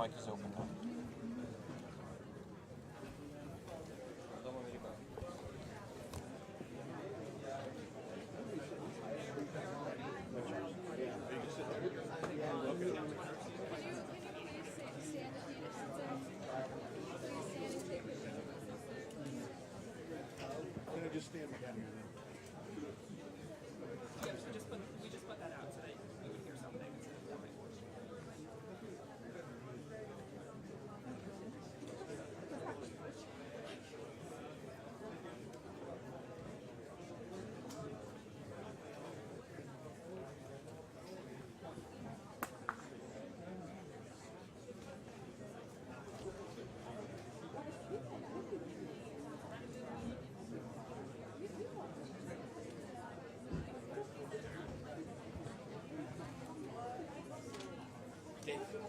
mic is open. Can I just stand behind you then? Yes, we just put that out so that we would hear something.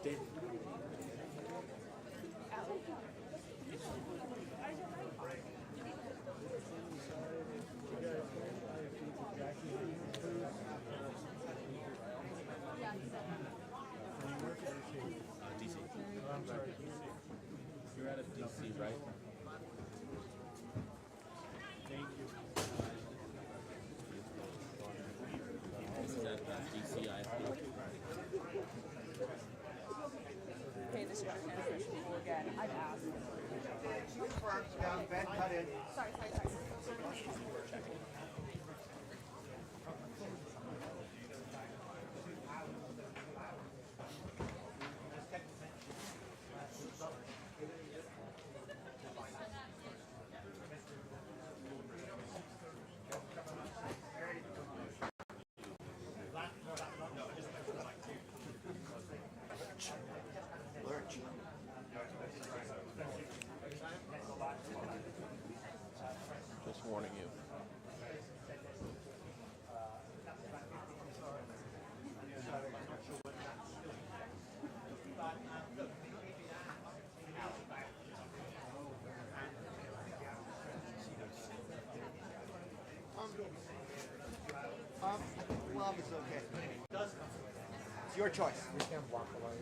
Dave. DC. I'm sorry. You're out of DC, right? Thank you. This is at DC IFB. Okay, this is our transition again. I've asked. Down, bed, cut in. Sorry. Lurch. Just warning you. I think glove is okay. It's your choice. You can't walk away.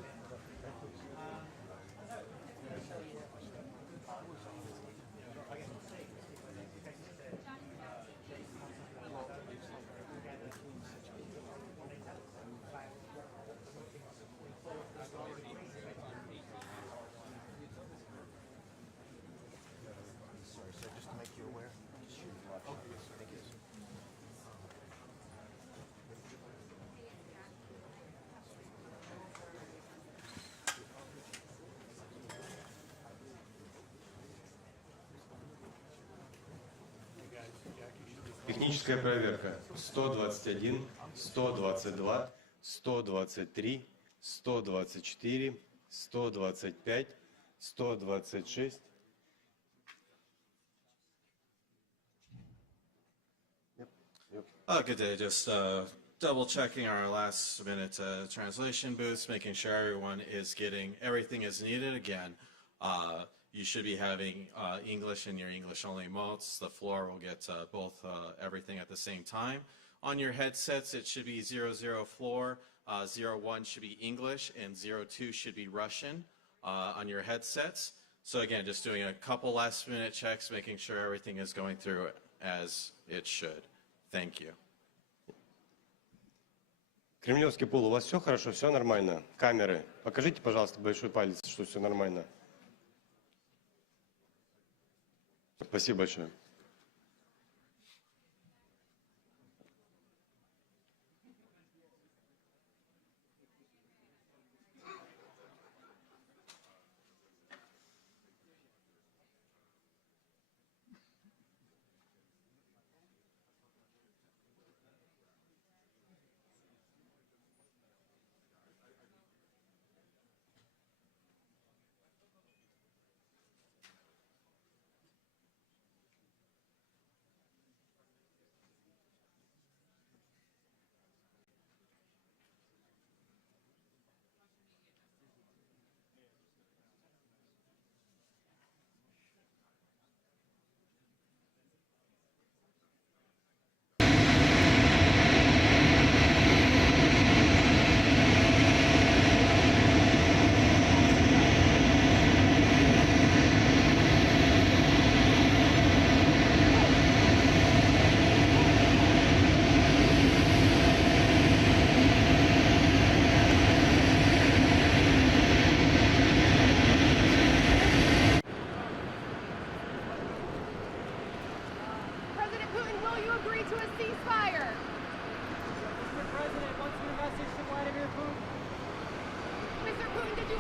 Sorry, sir, just to make you aware. Thank you. Техническая проверка. 121, 122, 123, 124, 125, 126. Good day. Just double checking our last minute translation booths, making sure everyone is getting everything as needed. Again, you should be having English in your English only modes. The floor will get both everything at the same time. On your headsets, it should be 00 floor, 01 should be English, and 02 should be Russian on your headsets. So again, just doing a couple last minute checks, making sure everything is going through as it should. Thank you. Кремлевский пул, у вас все хорошо, все нормально? Камеры, покажите, пожалуйста, большой палец, что все нормально. Спасибо большое.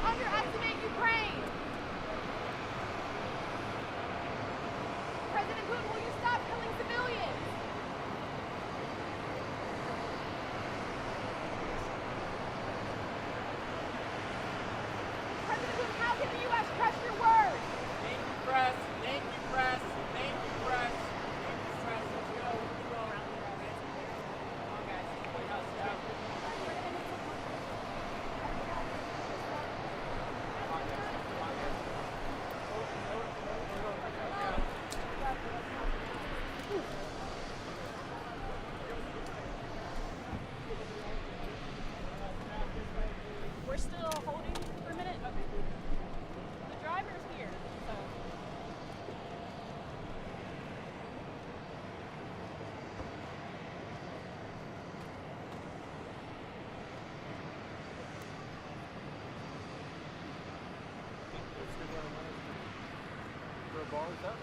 underestimate Ukraine? President Putin, will you stop killing civilians? President Putin, how can the U.S. trust your word? Thank you, press. Thank you, press. Thank you, press. Thank you, press. Let's go. Let's go. Come on, guys. Let's go. We're still holding for a minute? Okay. The driver's here, so. For a ball, is that?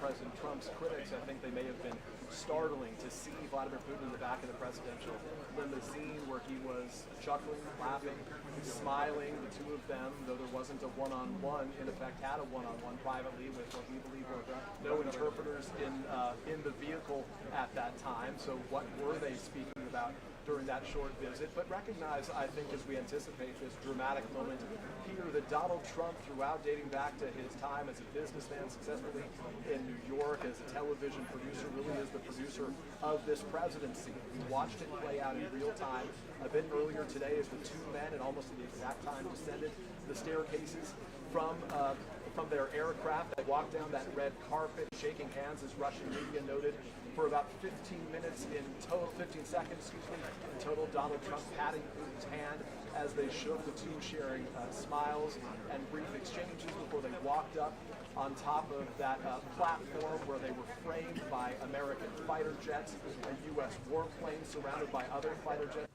President Trump's critics, I think they may have been startling to see Vladimir Putin in the back of the presidential limousine where he was chuckling, laughing, smiling. The two of them, though there wasn't a one-on-one, in effect had a one-on-one privately with what we believe were no interpreters in the vehicle at that time. So what were they speaking about during that short visit? But recognize, I think, as we anticipate this dramatic moment here, that Donald Trump, throughout dating back to his time as a businessman successfully in New York as a television producer, really is the producer of this presidency. We watched it play out in real time a bit earlier today as the two men, at almost at the exact time, descended the staircases from their aircraft. They walked down that red carpet, shaking hands, as Russian media noted, for about 15 minutes in total, 15 seconds, excuse me, in total. Donald Trump patting Putin's hand as they shook, the two sharing smiles and brief exchanges before they walked up on top of that platform where they were framed by American fighter jets, a U.S. warplane surrounded by other fighter jets.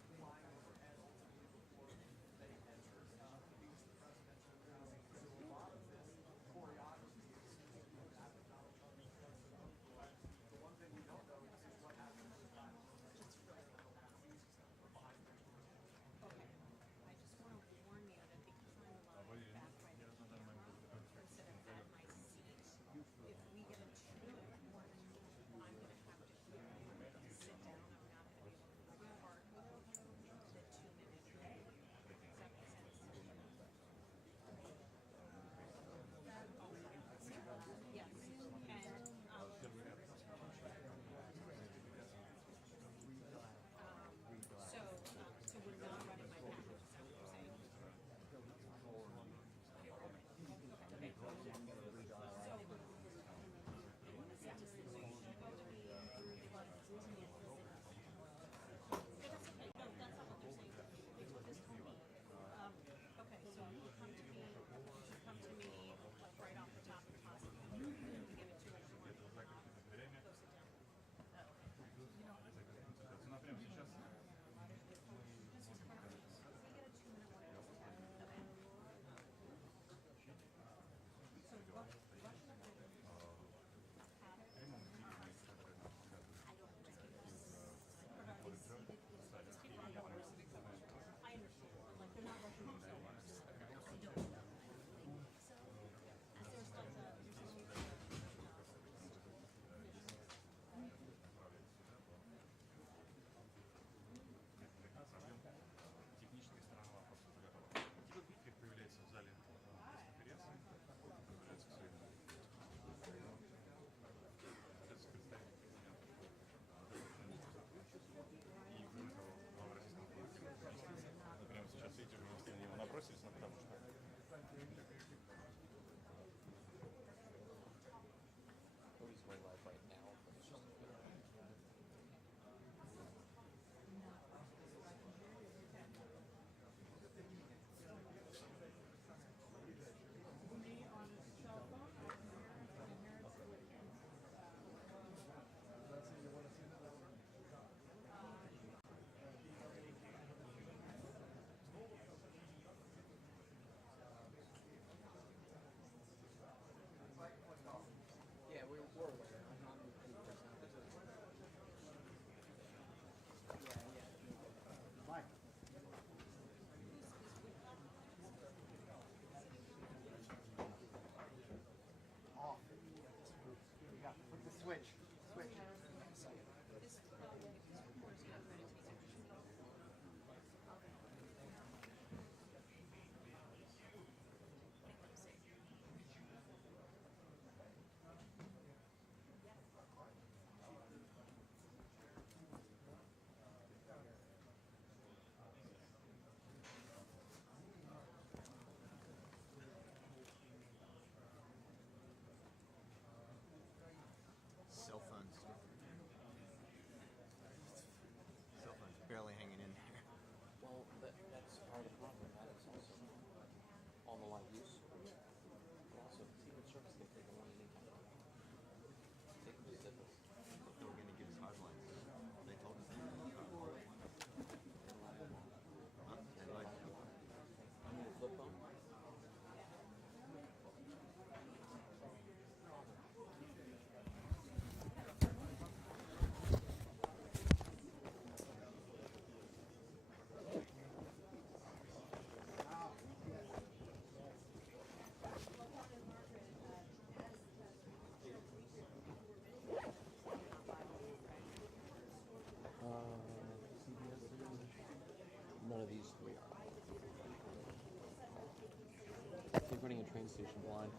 It's like running a train station blind.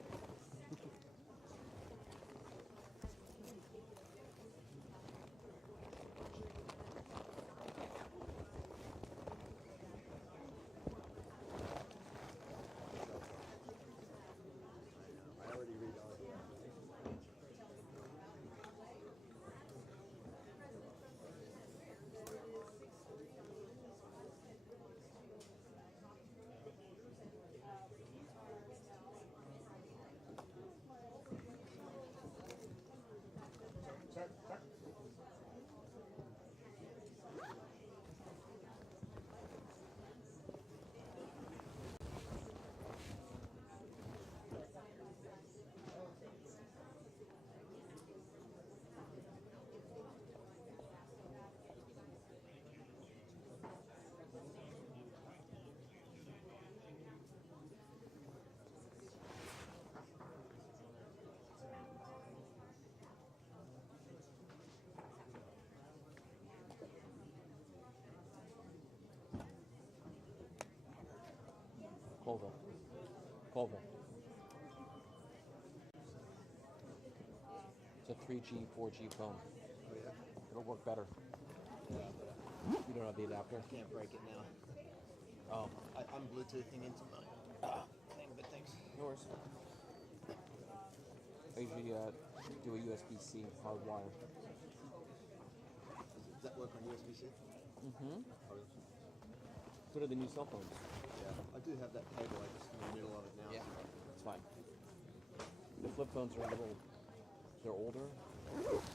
I already read all of that. Colville. Colville. It's a 3G, 4G phone. Oh yeah. It'll work better. Yeah, but You don't have the adapter? I can't break it now. Oh, I'm Bluetoothing into my thing, but thanks. no worries. I usually do a USB-C hardwire. Does that work on USB-C? Mm-hmm. Oh, So do the new cell phones. yeah. I do have that cable. I'm just in the middle of it now. Yeah, it's fine. The flip phones are a little, they're older,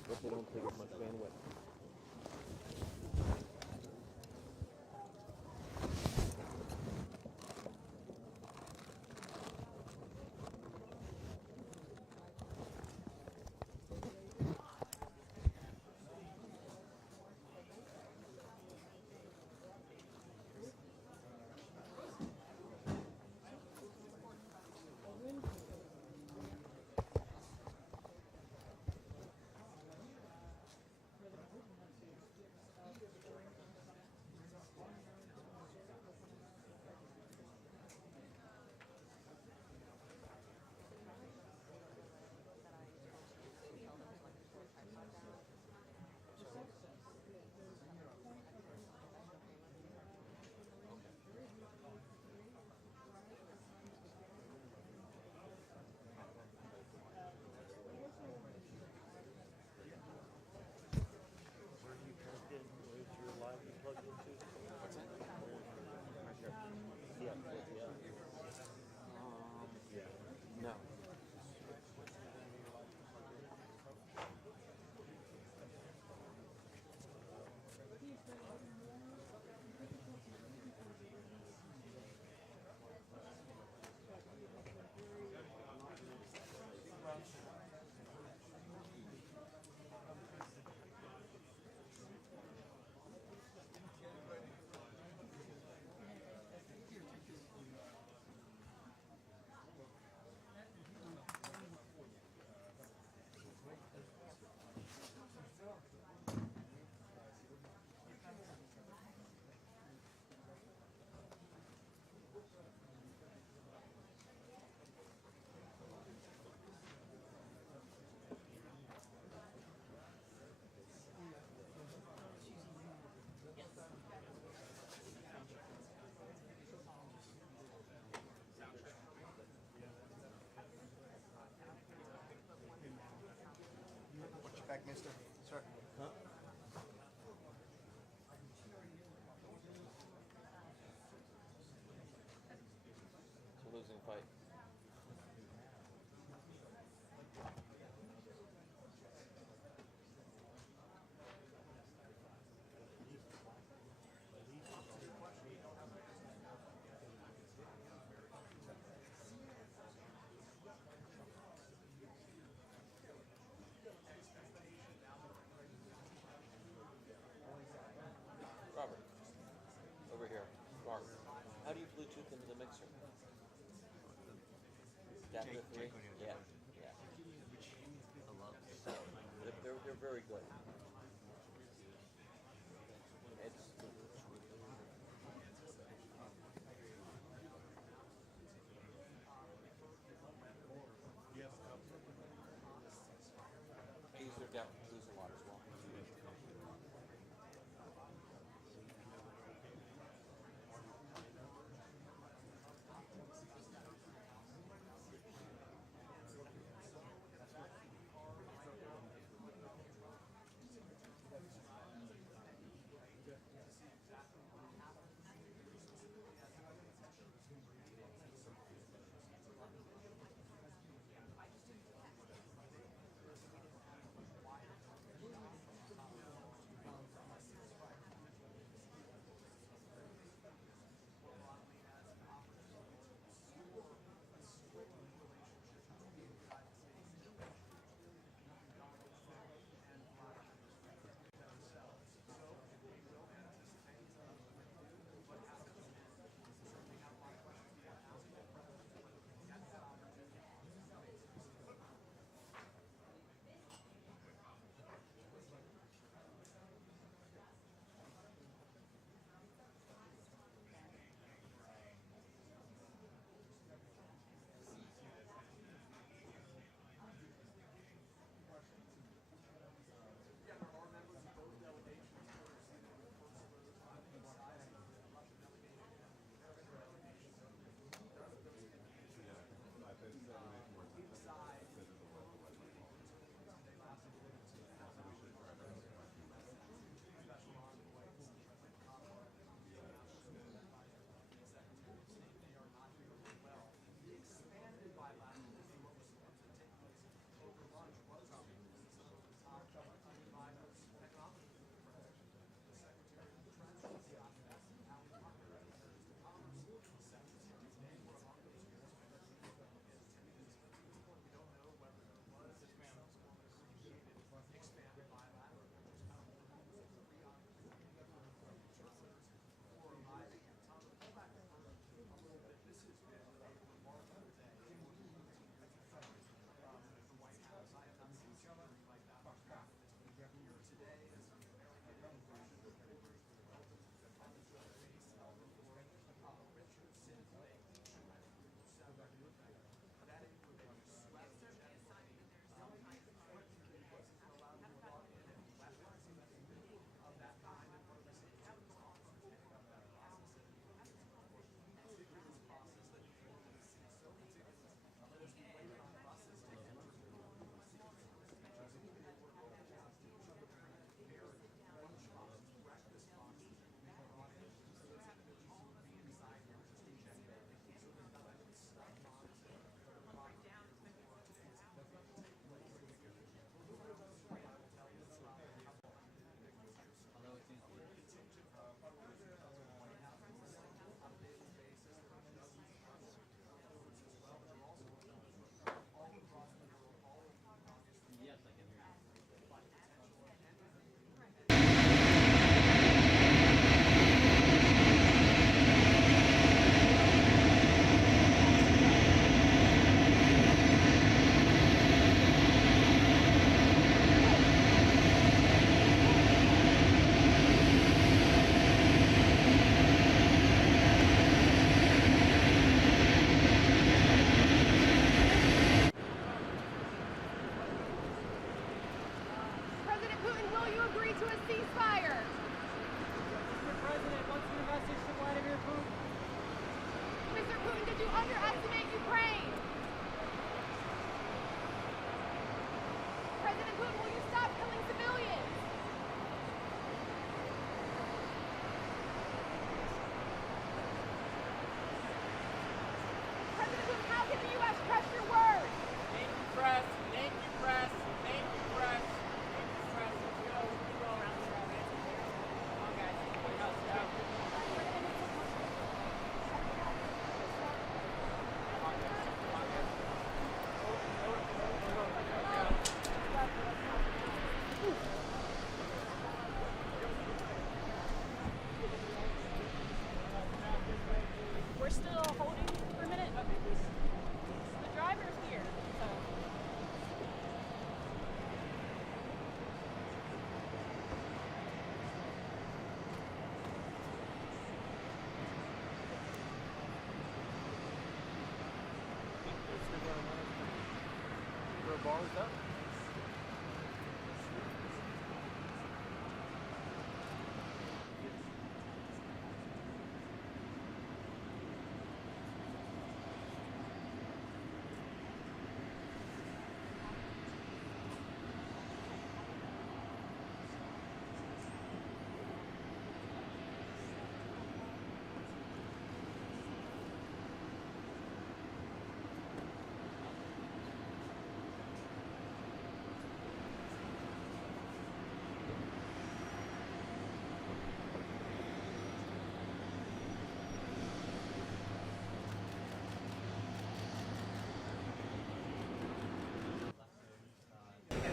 but they don't take as much bandwidth. No. Watch your back, mister. Sir. Huh? It's a losing fight. Robert, over here. Mark, how do you Bluetooth into the mixer? Adapter 3? Yeah, yeah. They're very good. It's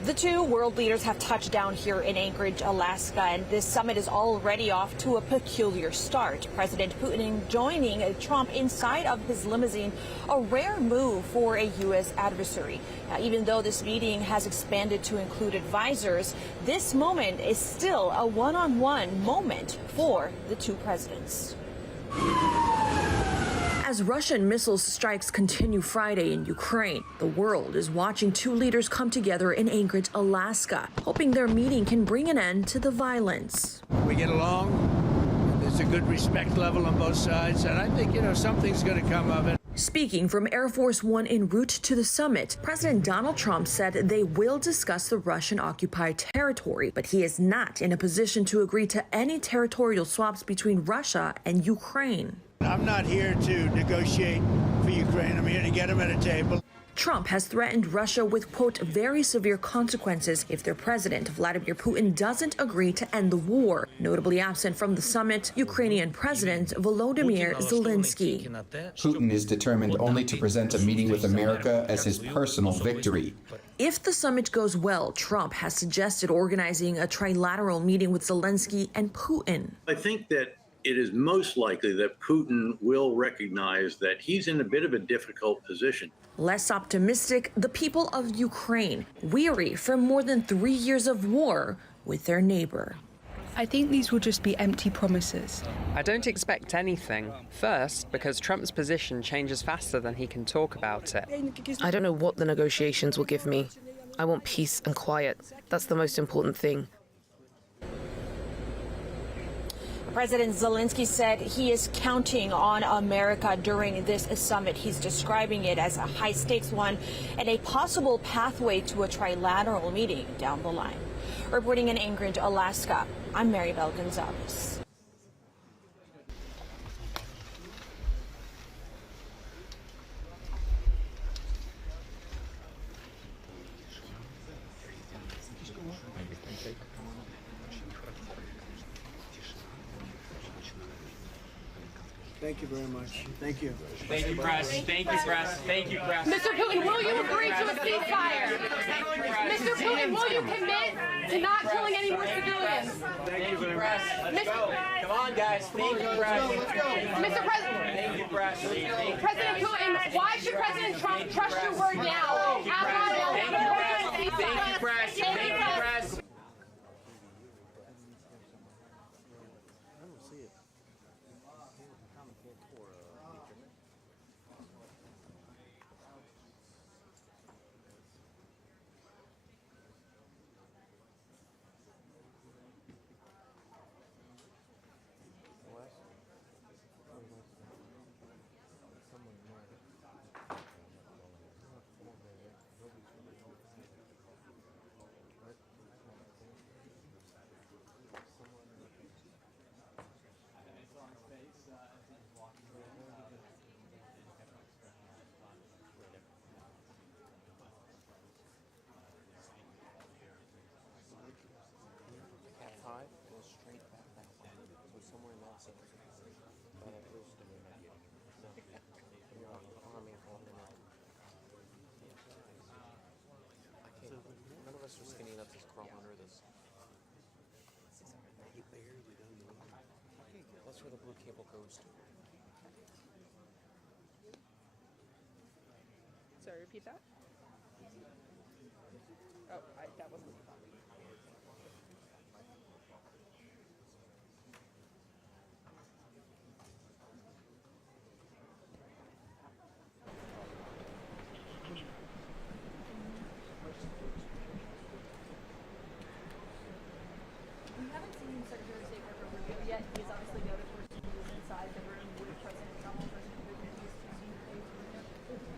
The two world leaders have touched down here in Anchorage, Alaska, and this summit is already off to a peculiar start. President Putin joining Trump inside of his limousine, a rare move for a U.S. adversary. Now, even though this meeting has expanded to include advisors, this moment is still a one-on-one moment for the two presidents. As Russian missile strikes continue Friday in Ukraine, the world is watching two leaders come together in Anchorage, Alaska, hoping their meeting can bring an end to the violence. We get along. There's a good respect level on both sides, and I think, something's going to come of it. Speaking from Air Force One en route to the summit, President Donald Trump said they will discuss the Russian-occupied territory, but he is not in a position to agree to any territorial swaps between Russia and Ukraine. I'm not here to negotiate for Ukraine. I'm here to get them at a table. Trump has threatened Russia with, quote, very severe consequences if their president, Vladimir Putin, doesn't agree to end the war. Notably absent from the summit, Ukrainian President Volodymyr Zelensky. Putin is determined only to present a meeting with America as his personal victory. If the summit goes well, Trump has suggested organizing a trilateral meeting with Zelensky and Putin. I think that it is most likely that Putin will recognize that he's in a bit of a difficult position. Less optimistic, the people of Ukraine, weary from more than 3 years of war with their neighbor. I think these will just be empty promises. I don't expect anything. First, because Trump's position changes faster than he can talk about it. I don't know what the negotiations will give me. I want peace and quiet. That's the most important thing. President Zelensky said he is counting on America during this summit. He's describing it as a high-stakes one and a possible pathway to a trilateral meeting down the line. Reporting in Anchorage, Alaska, I'm Maribel Gonzalez. Thank you very much. Thank you. Thank you, press. Thank you, press. Thank you, press. Mr. Putin, will you agree to a ceasefire? Mr. Putin, will you commit to not killing any more civilians? Thank you, press. Let's go. Come on, guys. Thank you, press. Mr. President. Thank you, press. President Putin, why should President Trump trust your word now? Thank you, press. Thank you, press. None of us are skinny enough to crawl under this. That's where the blue cable goes to. Sorry, repeat that? Oh, that wasn't the thought. We haven't seen Secretary of State Marco Rubio yet. He's obviously noted for he was inside the room with President Trump and President Putin. He's two senior aides with him.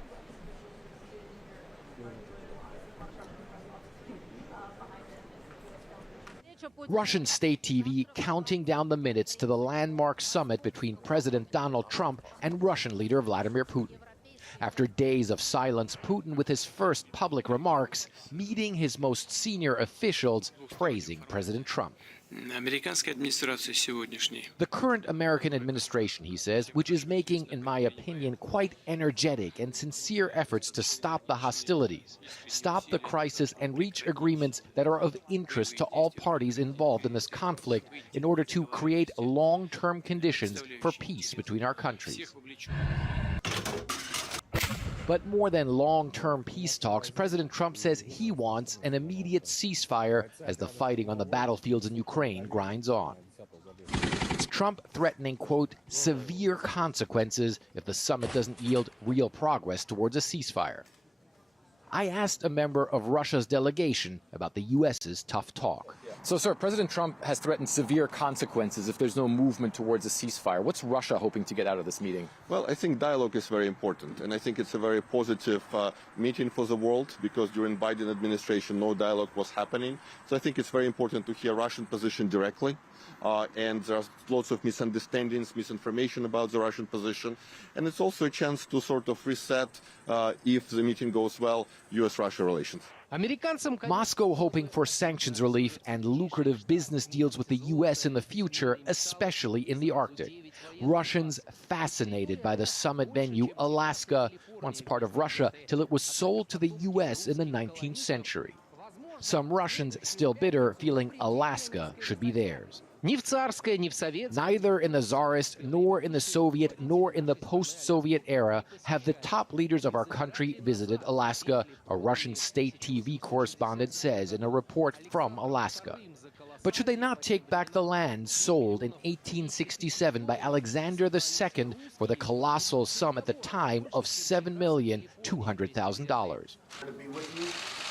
Russian state TV counting down the minutes to the landmark summit between President Donald Trump and Russian leader Vladimir Putin. After days of silence, Putin, with his first public remarks, meeting his most senior officials, praising President Trump. The current American administration, he says, which is making, in my opinion, quite energetic and sincere efforts to stop the hostilities, stop the crisis, and reach agreements that are of interest to all parties involved in this conflict in order to create long-term conditions for peace between our countries. But more than long-term peace talks, President Trump says he wants an immediate ceasefire as the fighting on the battlefields in Ukraine grinds on. It's Trump threatening, quote, severe consequences if the summit doesn't yield real progress towards a ceasefire. I asked a member of Russia's delegation about the U.S.'s tough talk. So, sir, President Trump has threatened severe consequences if there's no movement towards a ceasefire. What's Russia hoping to get out of this meeting? Well, I think dialogue is very important, and I think it's a very positive meeting for the world, because during Biden administration, no dialogue was happening. So I think it's very important to hear Russian position directly. And there are lots of misunderstandings, misinformation about the Russian position. And it's also a chance to sort of reset, if the meeting goes well, U.S.-Russia relations. Moscow hoping for sanctions relief and lucrative business deals with the U.S. in the future, especially in the Arctic. Russians fascinated by the summit venue, Alaska, once part of Russia till it was sold to the U.S. in the 19th century. Some Russians still bitter, feeling Alaska should be theirs. Neither in the Tsarist, nor in the Soviet, nor in the post-Soviet era have the top leaders of our country visited Alaska, a Russian state TV correspondent says in a report from Alaska. But should they not take back the land sold in 1867 by Alexander II for the colossal sum at the time of $7,200,000?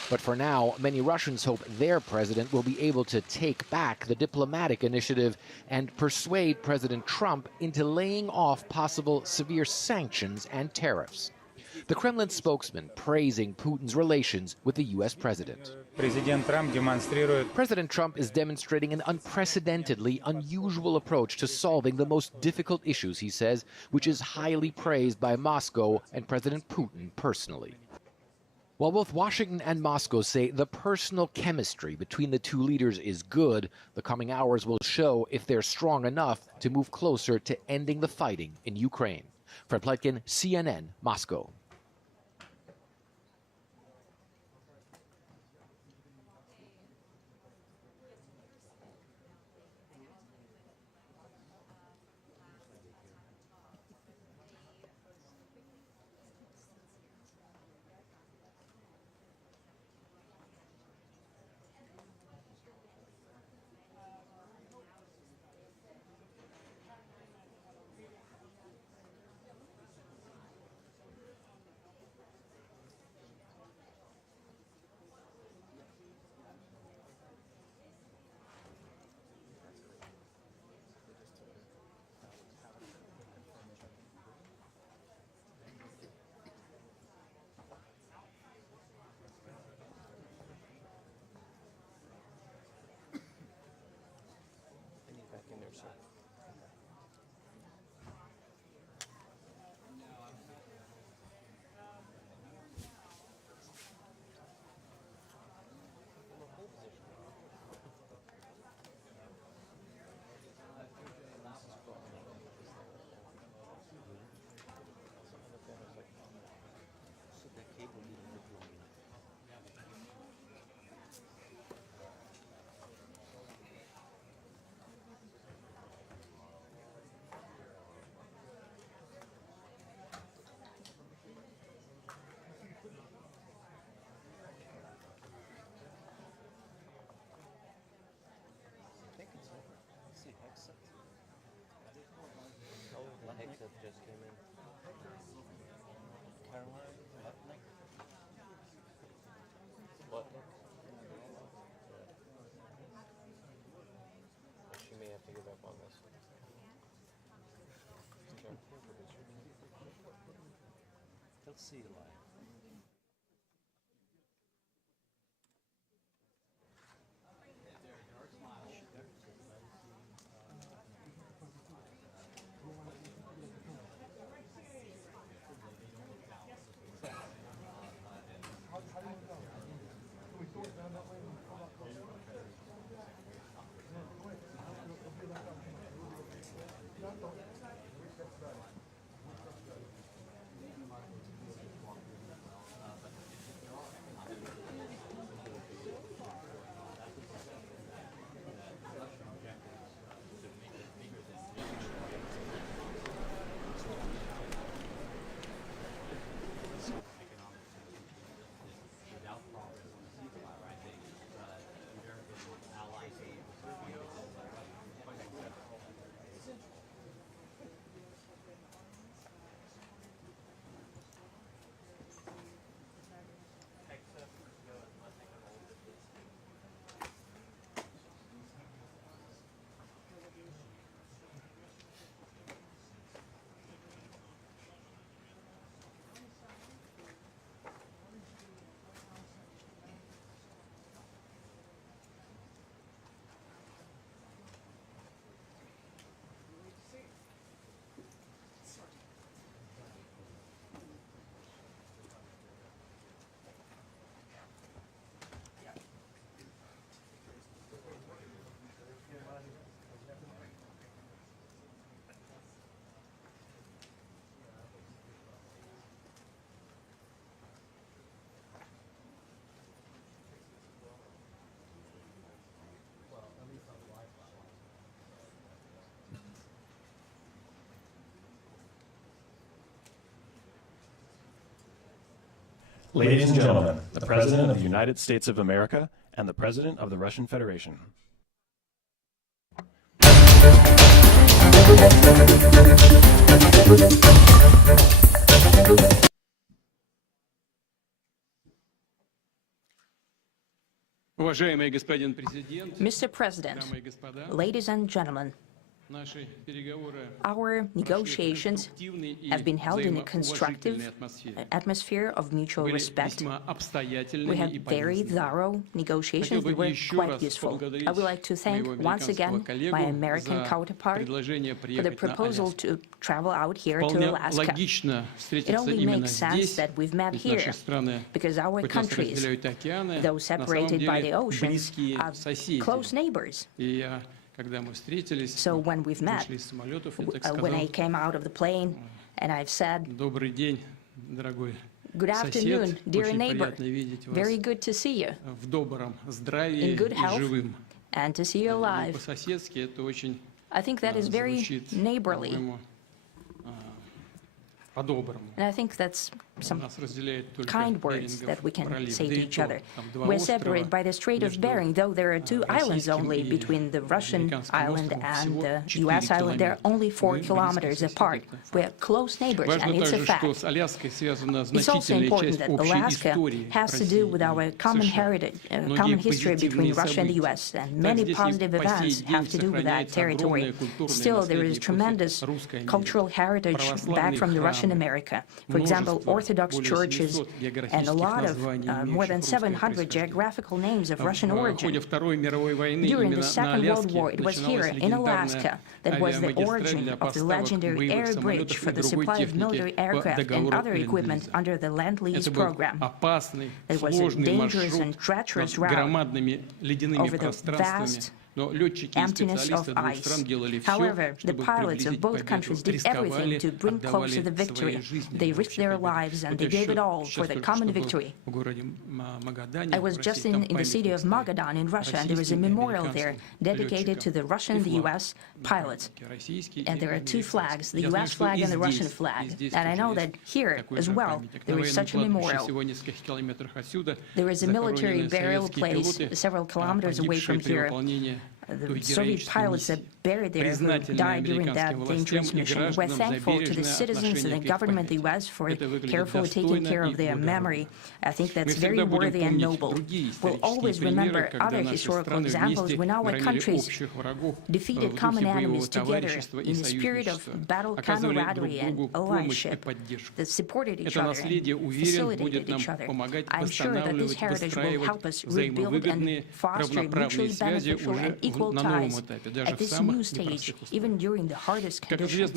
But for now, many Russians hope their president will be able to take back the diplomatic initiative and persuade President Trump into laying off possible severe sanctions and tariffs. The Kremlin spokesman praising Putin's relations with the U.S. president. President Trump is demonstrating an unprecedentedly unusual approach to solving the most difficult issues, he says, which is highly praised by Moscow and President Putin personally. While both Washington and Moscow say the personal chemistry between the two leaders is good, the coming hours will show if they're strong enough to move closer to ending the fighting in Ukraine. Fred Pletkin, CNN, Moscow. Let's see, live. Ladies and gentlemen, the President of the United States of America and the President of the Russian Federation. Mr. President, ladies and gentlemen, our negotiations have been held in a constructive atmosphere of mutual respect. We had very thorough negotiations that were quite useful. I would like to thank once again my American counterpart for the proposal to travel out here to Alaska. It only makes sense that we've met here because our countries, though separated by the oceans, are close neighbors. So when we've met, when I came out of the plane and I've said, "Good afternoon, dear neighbor, very good to see you, in good health, and to see you alive." I think that is very neighborly. And I think that's some kind words that we can say to each other. We're separated by the Strait of Bering, though there are 2 islands only between the Russian island and the U.S. island. They're only 4 kilometers apart. We're close neighbors, and it's a fact. It's also important that Alaska has to do with our common heritage, common history between Russia and the U.S., and many positive events have to do with that territory. Still, there is tremendous cultural heritage back from the Russian America. For example, Orthodox churches and a lot of more than 700 geographical names of Russian origin. During the Second World War, it was here in Alaska that was the origin of the legendary air bridge for the supply of military aircraft and other equipment under the Lend-Lease program. It was a dangerous and treacherous route over the vast emptiness of ice. However, the pilots of both countries did everything to bring closer the victory. They risked their lives and they gave it all for the common victory. I was just in the city of Magadan in Russia, and there is a memorial there dedicated to the Russian and the U.S. pilots. And there are 2 flags, the U.S. flag and the Russian flag. And I know that here as well there is such a memorial. There is a military burial place several kilometers away from here. The Soviet pilots that buried there who died during that dangerous mission. We're thankful to the citizens and the government of the U.S. for carefully taking care of their memory. I think that's very worthy and noble. We'll always remember other historical examples when our countries defeated common enemies together in the spirit of battle camaraderie and allyship that supported each other and facilitated each other. I'm sure that this heritage will help us rebuild and foster mutually beneficial and equal ties at this new stage, even during the hardest conditions.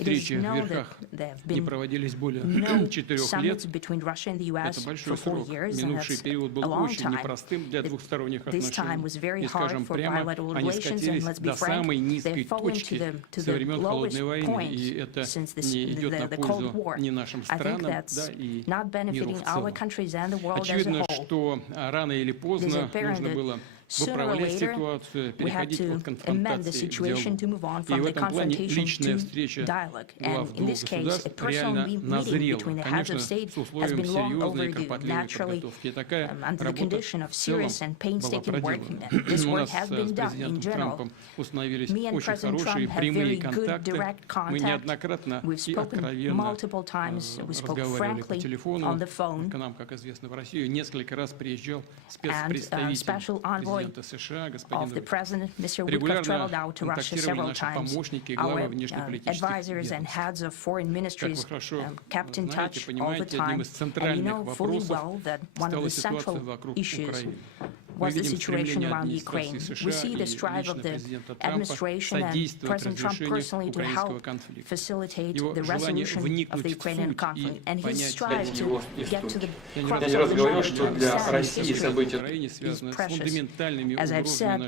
It is known that there have been no summits between Russia and the U.S. for 4 years, and that's a long time. This time was very hard for bilateral relations, and let's be frank, they've fallen to the lowest point since the Cold War. I think that's not benefiting our countries and the world as a whole. It is apparent that sooner or later, we had to amend the situation to move on from the confrontation to dialogue. And in this case, a personal meeting between the heads of state has been long overdue, naturally, under the condition of serious and painstaking work. And this work has been done in general. Me and President Trump have very good direct contact. We've spoken multiple times. We spoke frankly on the phone. And special envoy of the President, Mr. Witkoff, traveled out to Russia several times. Our advisors and heads of foreign ministries kept in touch all the time. And you know fully well that one of the central issues was the situation around Ukraine. We see the strive of the administration and President Trump personally to help facilitate the resolution of the Ukrainian conflict, and his strive to get to the crux of the matter to understand history is precious. As I've said,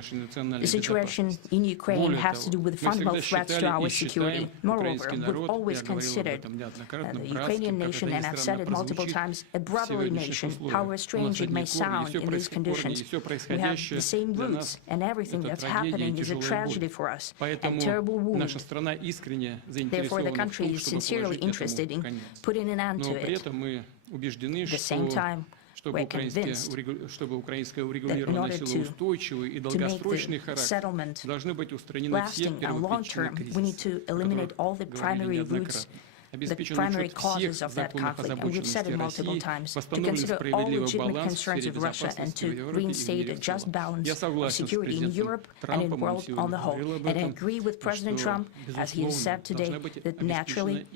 the situation in Ukraine has to do with fundamental threats to our security. Moreover, we've always considered the Ukrainian nation, and I've said it multiple times, a brotherly nation, however strange it may sound in these conditions. We have the same roots, and everything that's happening is a tragedy for us, and terrible wound. Therefore, the country is sincerely interested in putting an end to it. At the same time, we're convinced that in order to make the settlement lasting and long-term, we need to eliminate all the primary roots, the primary causes of that conflict, and we've said it multiple times, to consider all legitimate concerns of Russia and to reinstate a just balance of security in Europe and in the world on the whole. And I agree with President Trump, as he has said today, that naturally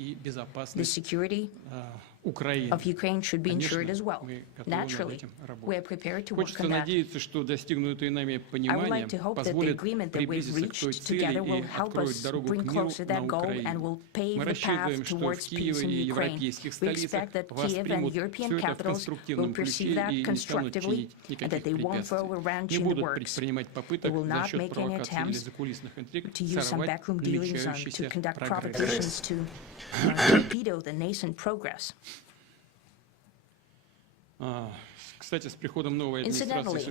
the security of Ukraine should be ensured as well. Naturally, we are prepared to work on that. I would like to hope that the agreement that we've reached together will help us bring closer that goal and will pave the path towards peace in Ukraine. We expect that Kiev and European capitals will perceive that constructively and that they won't throw a wrench in the works. They will not make any attempts to use some backroom dealings to conduct provocations to torpedo the nascent progress. Incidentally,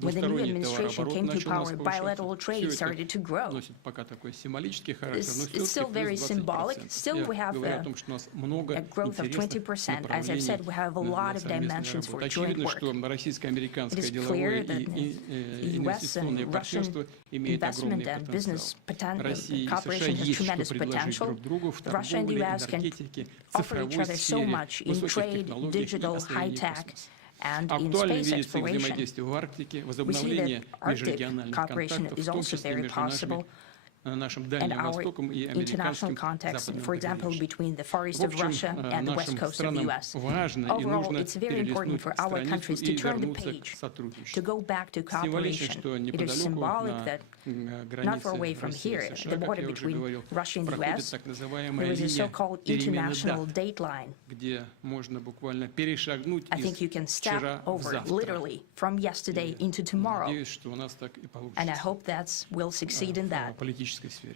when the new administration came to power, bilateral trade started to grow. It's still very symbolic. Still, we have a growth of 20%. As I've said, we have a lot of dimensions for joint work. It is clear that U.S. and Russian investment and business cooperation has tremendous potential. Russia and the U.S. can offer each other so much in trade, digital, high-tech, and in space exploration. We see that Arctic cooperation is also very possible. And our international context, for example, between the Far East of Russia and the West Coast of the U.S. Overall, it's very important for our countries to turn the page, to go back to cooperation. It is symbolic that not far away from here, the border between Russia and the U.S., there is a so-called international date line. I think you can step over, literally, from yesterday into tomorrow. And I hope that we'll succeed in that.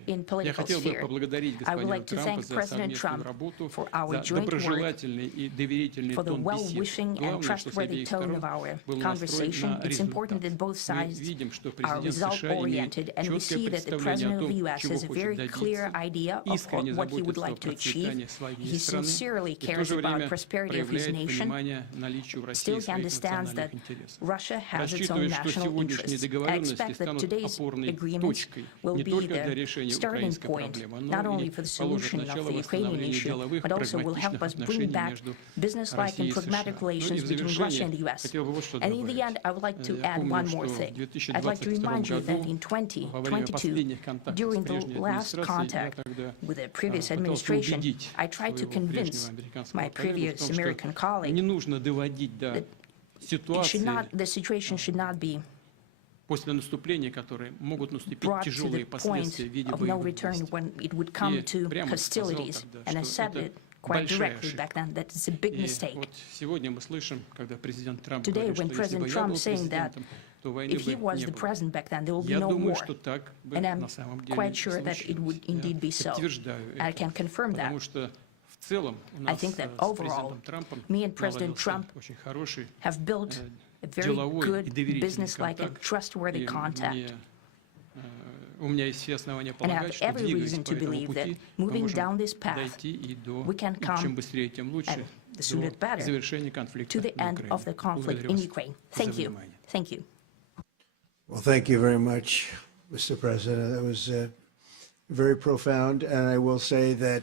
In political sphere, I would like to thank President Trump for our joint work, for the well-wishing and trustworthy tone of our conversation. It's important that both sides are result-oriented, and we see that the President of the U.S. has a very clear idea of what he would like to achieve. He sincerely cares about the prosperity of his nation. Still, he understands that Russia has its own national interests. I expect that today's agreements will be the starting point, not only for the solution of the Ukrainian issue, but also will help us bring back business-like and pragmatic relations between Russia and the U.S. And in the end, I would like to add one more thing. I'd like to remind you that in 2022, during the last contact with the previous administration, I tried to convince my previous American colleague that the situation should not be brought to the point of no return when it would come to hostilities. And I said it quite directly back then that it's a big mistake. Today, when President Trump is saying that if he was the president back then, there will be no war. And I'm quite sure that it would indeed be so. I can confirm that. I think that overall, me and President Trump have built a very good, business-like and trustworthy contact. And I have every reason to believe that moving down this path, we can come, and the sooner the better, to the end of the conflict in Ukraine. Thank you. Thank you. Well, thank you very much, Mr. President. That was very profound, and I will say that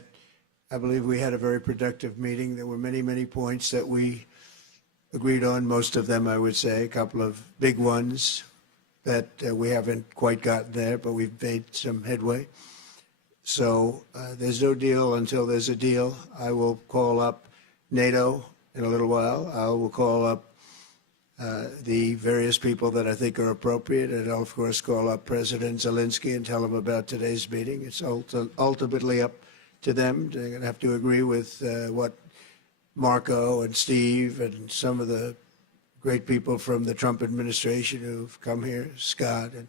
I believe we had a very productive meeting. There were many, many points that we agreed on, most of them, I would say, a couple of big ones that we haven't quite gotten there, but we've made some headway. So there's no deal until there's a deal. I will call up NATO in a little while. I will call up the various people that I think are appropriate, and I'll, of course, call up President Zelensky and tell him about today's meeting. It's ultimately up to them. They're going to have to agree with what Marco and Steve and some of the great people from the Trump administration who've come here, Scott and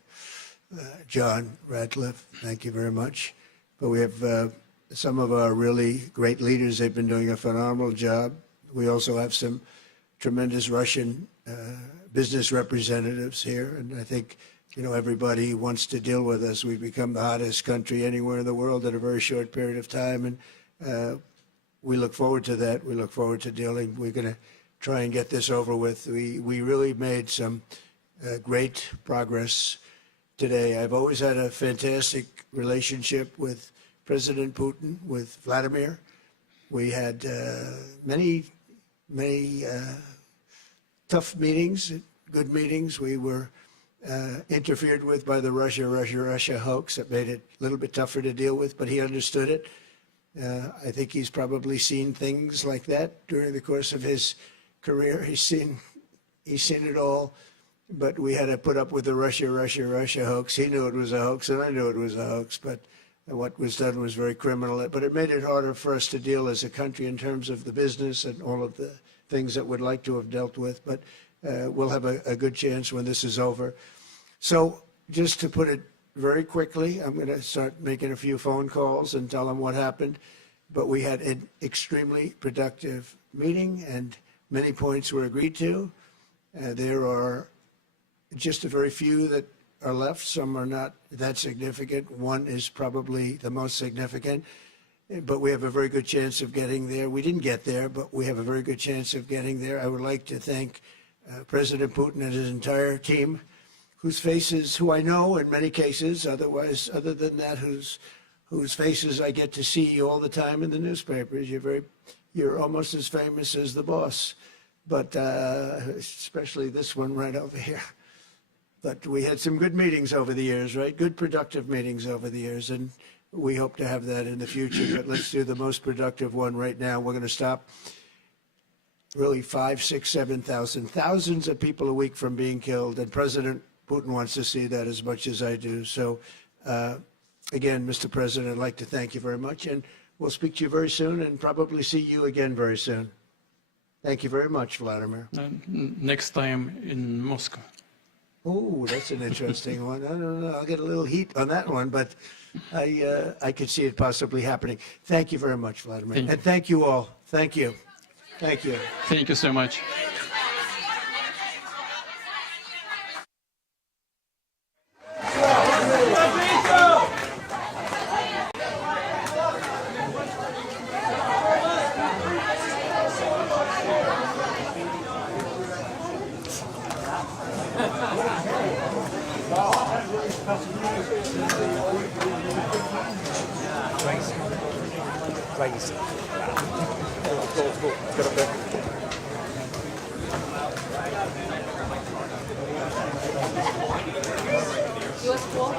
John Ratcliffe, thank you very much. But we have some of our really great leaders. They've been doing a phenomenal job. We also have some tremendous Russian business representatives here, and I think, everybody wants to deal with us. We've become the hottest country anywhere in the world in a very short period of time, and we look forward to that. We look forward to dealing. We're going to try and get this over with. We really made some great progress today. I've always had a fantastic relationship with President Putin, with Vladimir. We had many tough meetings, good meetings. We were interfered with by the Russia hoax. That made it a little bit tougher to deal with, but he understood it. I think he's probably seen things like that during the course of his career. He's seen it all, but we had to put up with the Russia hoax. He knew it was a hoax, and I knew it was a hoax, but what was done was very criminal. But it made it harder for us to deal as a country in terms of the business and all of the things that we'd like to have dealt with. But we'll have a good chance when this is over. So just to put it very quickly, I'm going to start making a few phone calls and tell them what happened. But we had an extremely productive meeting, and many points were agreed to. There are just a very few that are left. Some are not that significant. One is probably the most significant, but we have a very good chance of getting there. We didn't get there, but we have a very good chance of getting there. I would like to thank President Putin and his entire team, whose faces, who I know in many cases, other than that, whose faces I get to see all the time in the newspapers. You're almost as famous as the boss, but especially this one right over here. But we had some good meetings over the years, right? Good, productive meetings over the years, and we hope to have that in the future. But let's do the most productive one right now. We're going to stop really 5, 6, 7,000, thousands of people a week from being killed, and President Putin wants to see that as much as I do. So, again, Mr. President, I'd like to thank you very much, and we'll speak to you very soon and probably see you again very soon. Thank you very much, Vladimir. Next time in Moscow. Oh, that's an interesting one. I don't know. I'll get a little heat on that one, but I could see it possibly happening. Thank you very much, Vladimir. And thank you all. Thank you. Thank you. Thank you so much. Crazy. Let's go. Let's get up there. US pool?